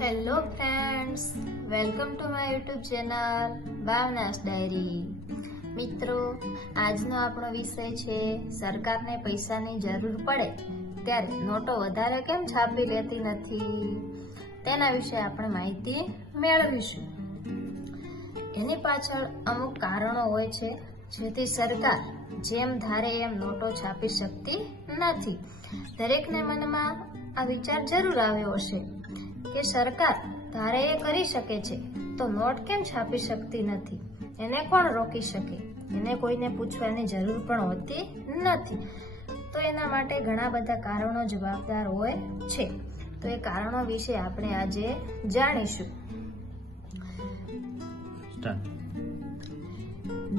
Hello friends welcome to my YouTube channel Bhavna's diary મિત્રો, આજનો આપણો વિષય છે, સરકારને પૈસાની જરૂર પડે ત્યારે નોટો વધારે કેમ છાપી લેતી નથી? તેના વિશે આપણે માહિતી મેળવીશું. એની પાછળ અમુક કારણો હોય છે, જેથી સરકાર જેમ ધારે એમ નોટો છાપી શકતી નથી. દરેકને મનમાં આ વિચાર જરૂર આવ્યો હશે. કે સરકાર ધારે એ કરી શકે છે તો નોટ કેમ છાપી શકતી નથી? એને કોણ રોકી શકે? એને કોઈને પૂછવાની જરૂર પણ હોતી નથી. તો એના માટે ઘણા બધા કારણો જવાબદાર હોય છે. તો એ કારણો વિશે આપણે આજે જાણીશું.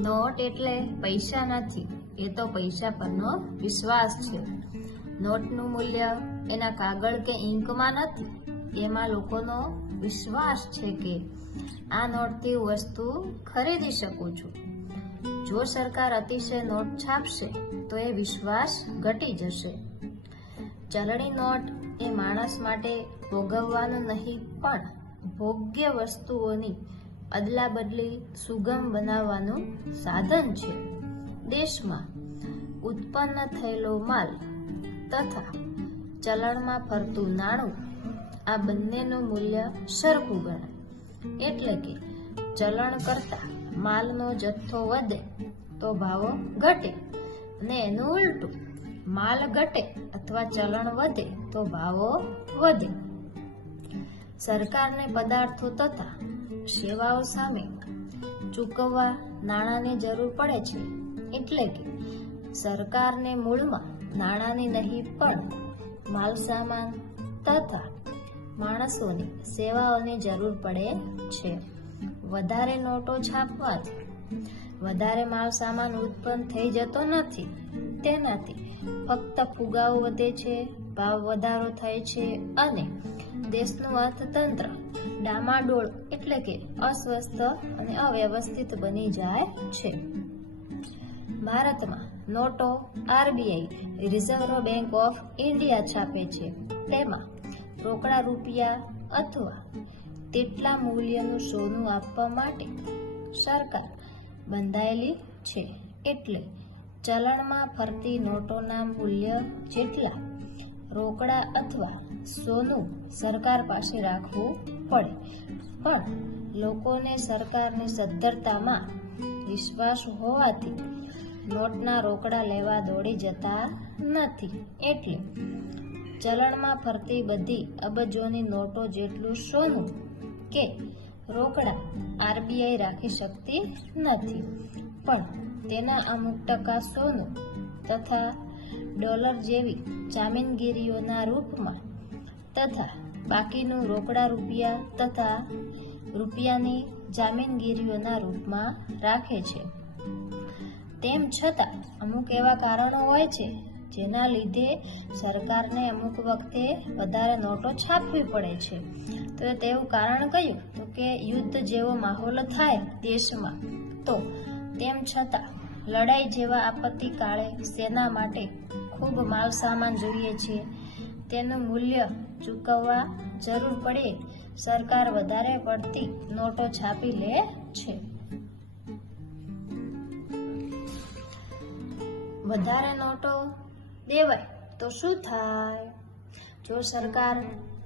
નોટ એટલે પૈસા નથી એ તો પૈસા પરનો વિશ્વાસ છે. નોટનું મૂલ્ય એના કાગળ કે ઇંકમાં નથી. એમાં લોકોનો વિશ્વાસ છે કે આ નોટથી વસ્તુ ખરીદી શકું છું. જો સરકાર અતિશય નોટ છાપશે, તો એ વિશ્વાસ ઘટી જશે. ચલણી નોટ એ માણસ માટે ભોગવવાનું નહીં, પણ ભોગ્ય વસ્તુઓની અદલા બદલી સુગમ બનાવવાનું સાધન છે. દેશમાં ઉત્પન્ન થયેલો માલ તથા ચલણમાં ફરતું નાણું આ બંનેનું મૂલ્ય સરખું ગણાય. એટલે કે ચલણ કરતા માલનો જથ્થો વધે તો ભાવો ઘટે અને એનું ઉલટું માલ ઘટે અથવા ચલણ વધે તો ભાવો વધે. સરકારને પદાર્થો તથા સેવાઓ સામે ચૂકવવા નાણાંની જરૂર પડે છે. એટલે કે સરકારને મૂળમાં નાણાંની નહીં પણ માલ સામાન તથા માણસોની સેવાઓની જરૂર પડે છે. વધારે નોટો છાપવાથી વધારે માલ સામાન ઉત્પન્ન થઈ જતો નથી. તેનાથી ફક્ત ફુગાવો વધે છે, ભાવ વધારો થાય છે અને દેશનું અર્થતંત્ર ડામાડોળ એટલે કે અસ્વસ્થ અને અવ્યવસ્થિત બની જાય છે. ભારતમાં નોટો RBI reserve bank of India છાપે છે. તેમાં રોકડા રૂપિયા અથવા તેટલા મૂલ્યનું સોનું આપવા માટે સરકાર બંધાયેલી છે. એટલે ચલણમાં ફરતી નોટોના મૂલ્ય જેટલા રોકડા અથવા સોનું સરકાર પાસે રાખવું પડે. પણ લોકોને સરકારની સદ્ધરતામાં વિશ્વાસ હોવાથી નોટના રોકડા લેવા દોડી જતા નથી. એટલે ચલણમાં ફરતી બધી અબજોની નોટો જેટલું સોનું કે રોકડા આરબીઆઈ રાખી શકતી નથી. પણ તેના અમુક ટકા સોનું તથા ડોલર જેવી જામીનગીરીઓના રૂપમાં તથા બાકીનું રોકડા રૂપિયા તથા રૂપિયાની જામીનગીરીઓના રૂપમાં રાખે છે. તેમ છતાં અમુક એવા કારણો હોય છે જેના લીધે સરકારને અમુક વખતે વધારે નોટો છાપવી પડે છે. તો તેવું કારણ કયું? તો કે યુદ્ધ જેવો માહોલ થાય દેશમાં. તો તેમ છતાં, લડાઈ જેવા આપત્તિ કાળે સેના માટે ખૂબ માલ સામાન જોઈએ છે. તેનું મૂલ્ય ચૂકવવા જરૂર પડે, સરકાર વધારે પડતી નોટો છાપી લે છે. વધારે નોટો દેવાય તો શું થાય? જો સરકાર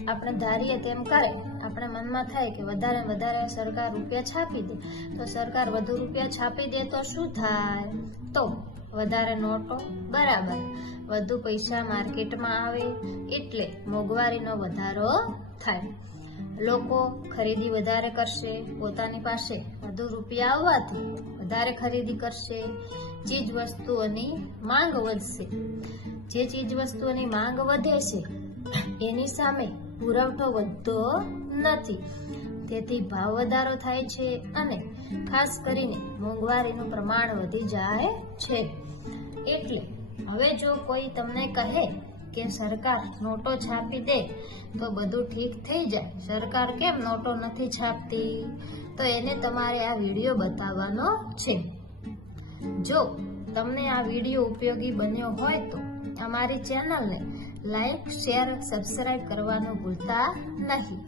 આપણે ધારીએ તેમ કરે, આપણે મનમાં થાય કે વધારે વધારે સરકાર રૂપિયા છાપી દે, તો સરકાર વધુ રૂપિયા છાપી દે તો શું થાય? તો વધારે નોટો, બરાબર. વધુ પૈસા માર્કેટમાં આવે, એટલે મોંઘવારીનો વધારો થાય. લોકો ખરીદી વધારે કરશે, પોતાની પાસે વધુ રૂપિયા આવવાથી વધારે ખરીદી કરશે. ચીજ વસ્તુઓની માંગ વધશે. જે ચીજ વસ્તુઓની માંગ વધે છે, એની સામે પુરવઠો વધતો નથી. તેથી ભાવ વધારો થાય છે અને ખાસ કરીને મોંઘવારીનું પ્રમાણ વધી જાય છે. એટલે હવે જો કોઈ તમને કહે કે સરકાર નોટો છાપી દે, તો બધું ઠીક થઈ જાય. સરકાર કેમ નોટો નથી છાપતી? તો એને તમારે આ વીડિયો બતાવવાનો છે. જો તમને આ વીડિયો ઉપયોગી બન્યો હોય તો અમારી ચેનલને લાઈક, શેર, સબસ્ક્રાઈબ કરવાનું ભૂલતા નહીં.